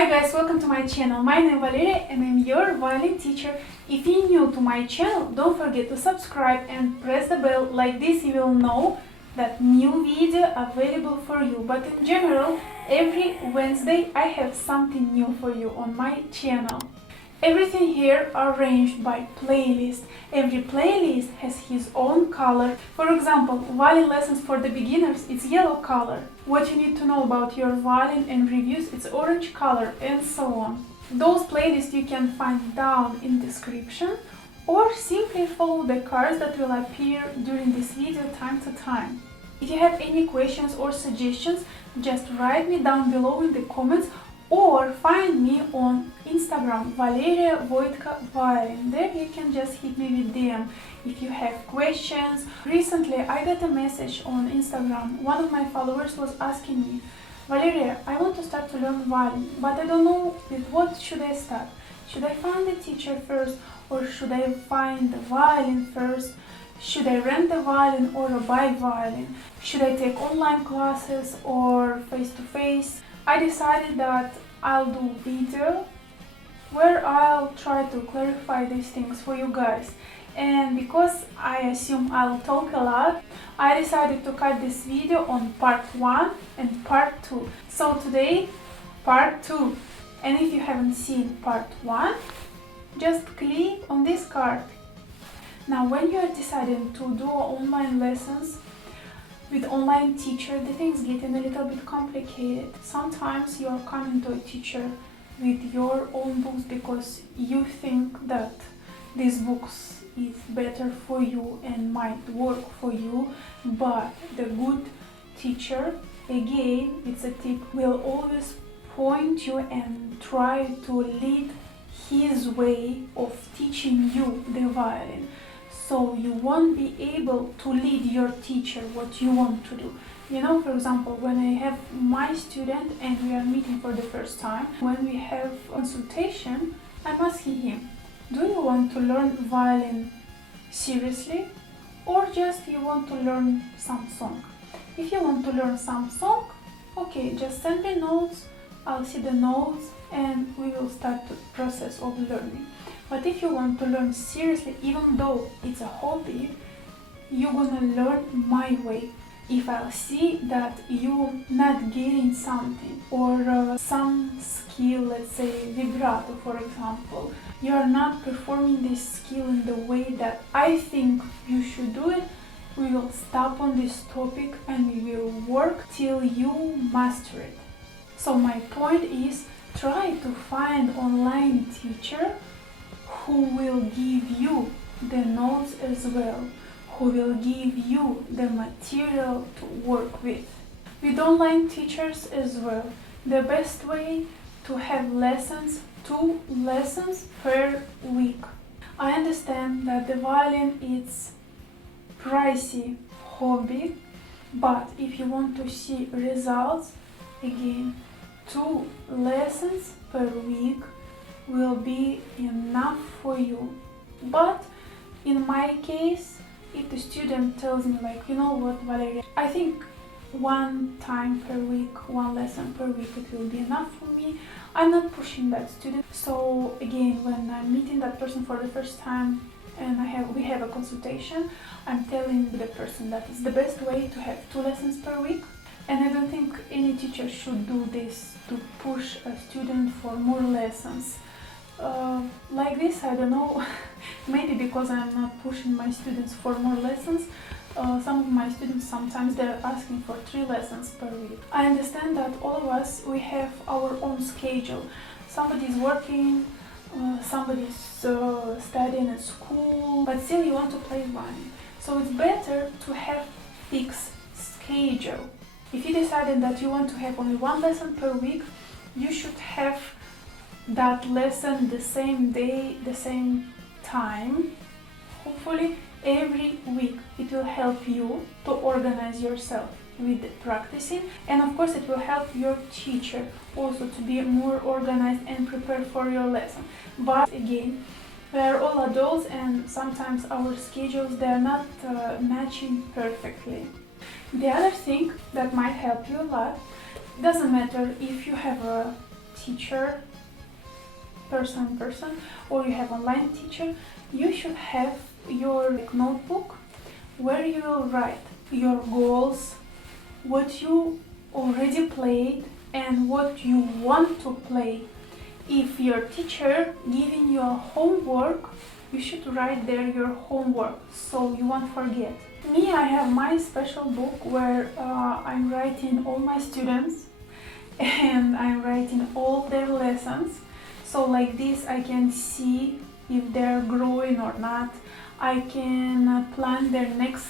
Hi guys, welcome to my channel. My name is Valeria and I'm your violin teacher. If you're new to my channel, don't forget to subscribe and press the bell. Like this you will know that new video available for you. But in general, every Wednesday I have something new for you on my channel. Everything here arranged by playlist. Every playlist has his own color. For example, Violin Lessons for the beginners, it's yellow color. What you need to know about your violin and reviews, it's orange color, and so on. Those playlists you can find down in description, or simply follow the cards that will appear during this video time to time. If you have any questions or suggestions, just write me down below in the comments, or find me on Instagram, valeriiavoitko violin. There you can just hit me with DM if you have questions. Recently I got a message on Instagram. One of my followers was asking me, Valeria, I want to start to learn violin, but I don't know with what should I start. Should I find a teacher first, or should I find the violin first? Should I rent a violin or buy violin? Should I take online classes or face-to-face? I decided that I'll do video where I'll try to clarify these things for you guys. And because I assume I'll talk a lot, I decided to cut this video on part 1 and part 2. So today, part 2. And if you haven't seen part 1, just click on this card. Now when you are deciding to do online lessons with online teacher, the things getting a little bit complicated. Sometimes you are coming to a teacher with your own books because you think that these books is better for you and might work for you, but the good teacher, again, it's a tip, will always point you and try to lead his way of teaching you the violin. So you won't be able to lead your teacher what you want to do. You know, for example, when I have my student and we are meeting for the first time, when we have consultation, I'm asking him, do you want to learn violin seriously, or just you want to learn some song? If you want to learn some song, okay, just send me notes, I'll see the notes and we will start the process of learning. But if you want to learn seriously, even though it's a hobby, you're gonna learn my way. If I'll see that you're not getting something, or some skill, let's say vibrato for example, you are not performing this skill in the way that I think you should do it, we will stop on this topic and we will work till you master it. So my point is, try to find online teacher who will give you the notes as well, who will give you the material to work with. With online teachers as well, the best way to have lessons, 2 lessons per week. I understand that the violin is pricey hobby, but if you want to see results, again, 2 lessons per week will be enough for you. But in my case, if the student tells me like, you know what, Valeria, I think 1 time per week, 1 lesson per week, it will be enough for me, I'm not pushing that student. So again, when I'm meeting that person for the first time and we have a consultation, I'm telling the person that it's the best way to have 2 lessons per week. And I don't think any teacher should do this to push a student for more lessons. Like this, I don't know, maybe because I'm not pushing my students for more lessons, some of my students sometimes they're asking for 3 lessons per week. I understand that all of us, we have our own schedule. Somebody's working, somebody's studying at school, but still you want to play violin. So it's better to have fixed schedule. If you decided that you want to have only 1 lesson per week, you should have that lesson the same day, the same time, hopefully every week. It will help you to organize yourself with practicing, and of course it will help your teacher also to be more organized and prepared for your lesson. But again, we are all adults and sometimes our schedules, they are not matching perfectly. The other thing that might help you a lot, doesn't matter if you have a teacher, person, or you have online teacher, you should have your notebook where you will write your goals, what you already played and what you want to play. If your teacher giving you a homework, you should write there your homework so you won't forget. Me, I have my special book where I'm writing all my students and I'm writing all their lessons. So like this I can see if they're growing or not. I can plan their next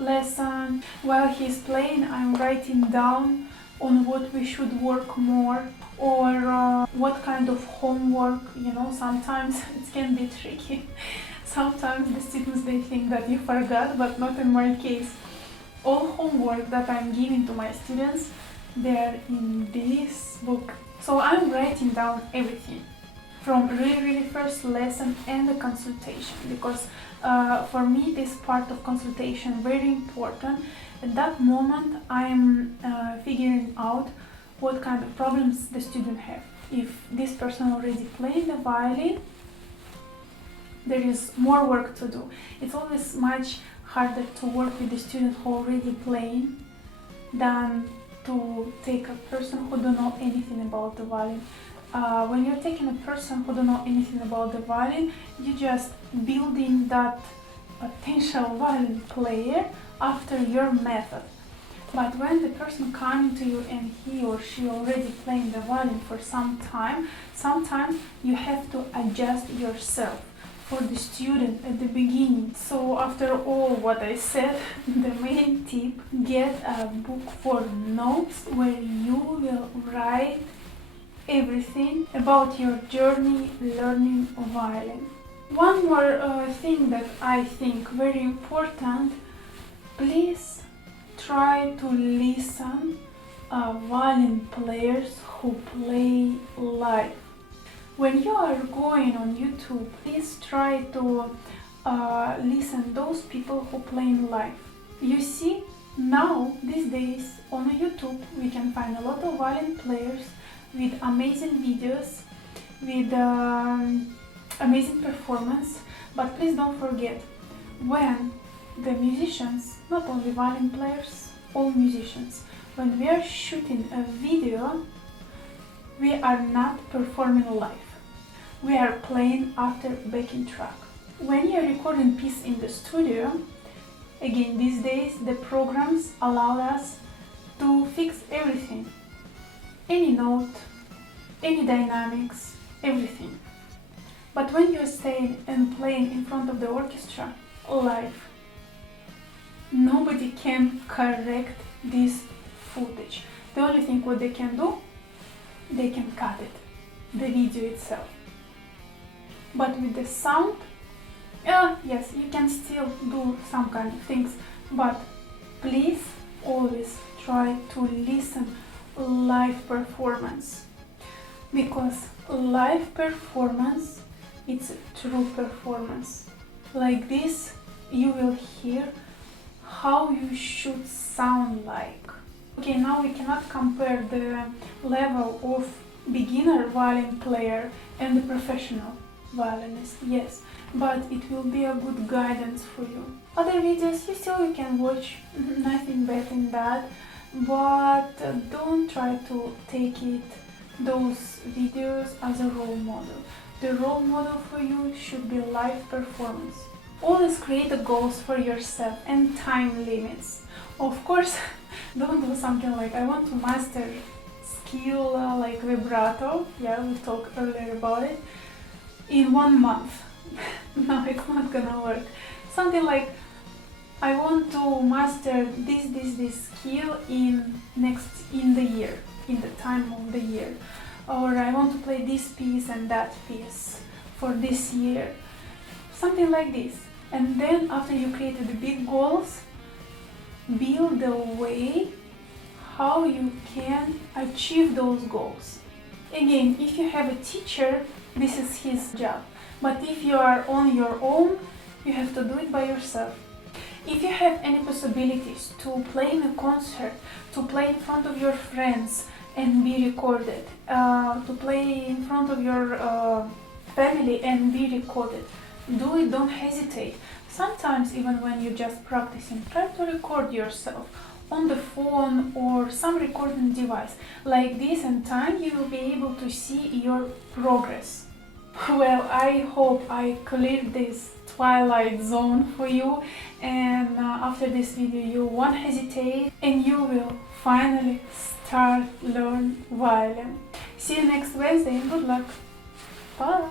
lesson. While he's playing, I'm writing down on what we should work more, or what kind of homework, sometimes it can be tricky. Sometimes the students, they think that you forgot, but not in my case. All homework that I'm giving to my students, they're in this book. So I'm writing down everything from really first lesson and the consultation, because for me this part of consultation very important. At that moment I'm figuring out what kind of problems the student have. If this person already played the violin, there is more work to do. It's always much harder to work with the student who already playing than to take a person who don't know anything about the violin. When you're taking a person who don't know anything about the violin, you just building that potential violin player after your method. But when the person coming to you and he or she already playing the violin for some time, sometimes you have to adjust yourself for the student at the beginning. So after all what I said, the main tip, get a book for notes where you will write everything about your journey learning violin. One more thing that I think very important, please try to listen violin players who play live. When you are going on YouTube, please try to listen those people who play live. You see, now these days on YouTube we can find a lot of violin players with amazing videos, with amazing performance. But please don't forget, when the musicians, not only violin players, all musicians, when we are shooting a video, we are not performing live. We are playing after backing track. When you're recording piece in the studio, again these days the programs allow us to fix everything. Any note, any dynamics, everything. But when you're staying and playing in front of the orchestra live, nobody can correct this footage. The only thing what they can do, they can cut it, the video itself. But with the sound, yes, you can still do some kind of things, but please always try to listen live performance, because live performance, it's a true performance. Like this, you will hear how you should sound like. Okay, now we cannot compare the level of beginner violin player and the professional violinist, yes, but it will be a good guidance for you. Other videos you can watch, nothing bad in that, but don't try to take those videos as a role model. The role model for you should be live performance. Always create the goals for yourself and time limits. Of course, don't do something like I want to master skill like vibrato, yeah, we talked earlier about it, in 1 month. No, it's not gonna work. Something like I want to master this skill in the year, in the time of the year, or I want to play this piece and that piece for this year, something like this. And then after you created the big goals, build the way how you can achieve those goals. Again, if you have a teacher, this is his job. But if you are on your own, you have to do it by yourself. If you have any possibilities to play in a concert, to play in front of your friends, and be recorded, to play in front of your family and be recorded. Do it, don't hesitate. Sometimes even when you're just practicing, try to record yourself on the phone or some recording device. Like this, in time you will be able to see your progress. Well, I hope I cleared this twilight zone for you, and after this video you won't hesitate and you will finally start learn violin. See you next Wednesday and good luck. Bye!